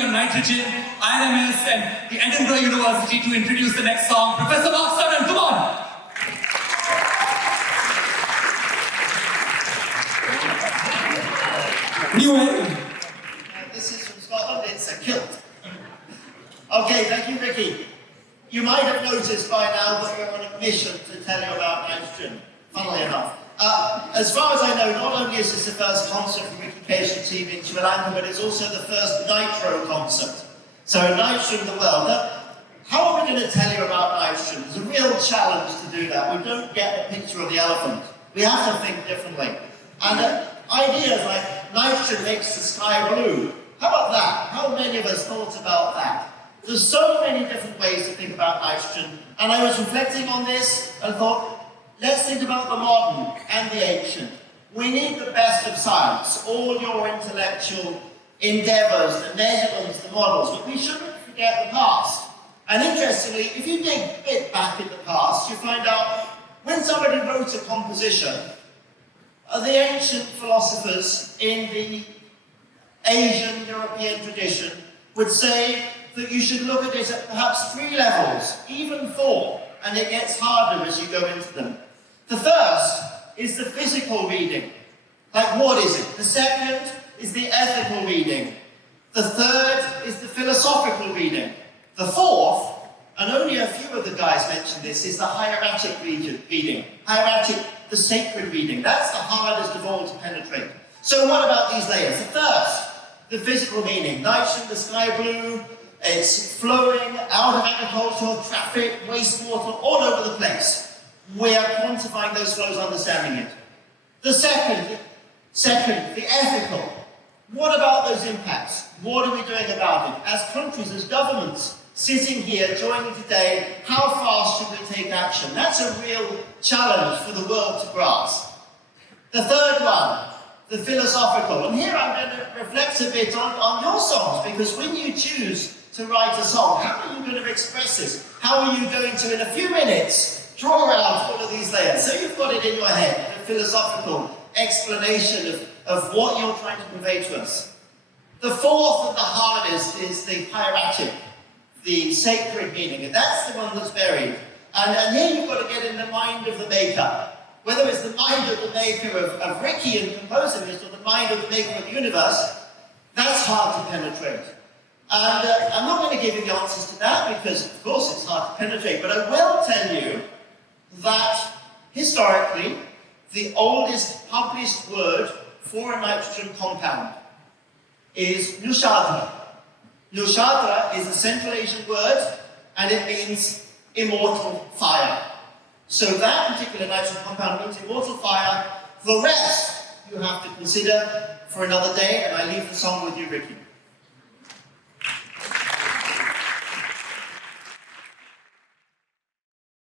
on nitrogen, INMS, and the Edinburgh University to introduce the next song. Professor Sutton, come on! New Haven. This is from Scotland, it's a kilt. Okay, thank you, Ricky. You might have noticed by now that we're on a mission to tell you about nitrogen, funnily enough. As far as I know, not only is this the first concert from Ricky Kej team in Sri Lanka, but it's also the first NitroConcert. So nitrogen the world. Now, how are we going to tell you about nitrogen? It's a real challenge to do that. We don't get a picture of the elephant. We have to think differently. And ideas like nitrogen makes the sky blue. How about that? How many of us thought about that? There's so many different ways to think about nitrogen. And I was reflecting on this and thought, let's think about the modern and the ancient. We need the best of science, all your intellectual endeavors, the measurements, the models, but we shouldn't forget the past. And interestingly, if you dig a bit back in the past, you find out when somebody wrote a composition, the ancient philosophers in the Asian European tradition would say that you should look at it at perhaps 3 levels, even 4, and it gets harder as you go into them. The first is the physical reading. Like, what is it? The second is the ethical reading. The third is the philosophical reading. The fourth, and only a few of the guys mentioned this, is the hieratic reading. Hieratic, the sacred reading. That's the hardest of all to penetrate. So what about these layers? The first, the physical meaning. Nitrogen, the sky blue, it's flowing out of agricultural traffic, wastewater, all over the place. We are quantifying those flows, understanding it. The second, the ethical. What about those impacts? What are we doing about it? As countries, as governments, sitting here, joining today, how fast should we take action? That's a real challenge for the world to grasp. The third one, the philosophical. And here I'm going to reflect a bit on your songs, because when you choose to write a song, how are you going to express this? How are you going to, in a few minutes, draw out all of these layers? So you've got it in your head, the philosophical explanation of what you're trying to convey to us. The fourth and the hardest is the hieratic, the sacred meaning, and that's the one that's buried. And here you've got to get in the mind of the maker. Whether it's the mind of the maker of Ricky and composing this, or the mind of the maker of the universe, that's hard to penetrate. And I'm not going to give you the answers to that, because of course it's hard to penetrate, but I will tell you that historically, the oldest published word for a nitrogen compound is nushadra. Nushadra is a Central Asian word, and it means immortal fire. So that particular nitrogen compound means immortal fire. The rest you have to consider for another day, and I leave the song with you, Ricky.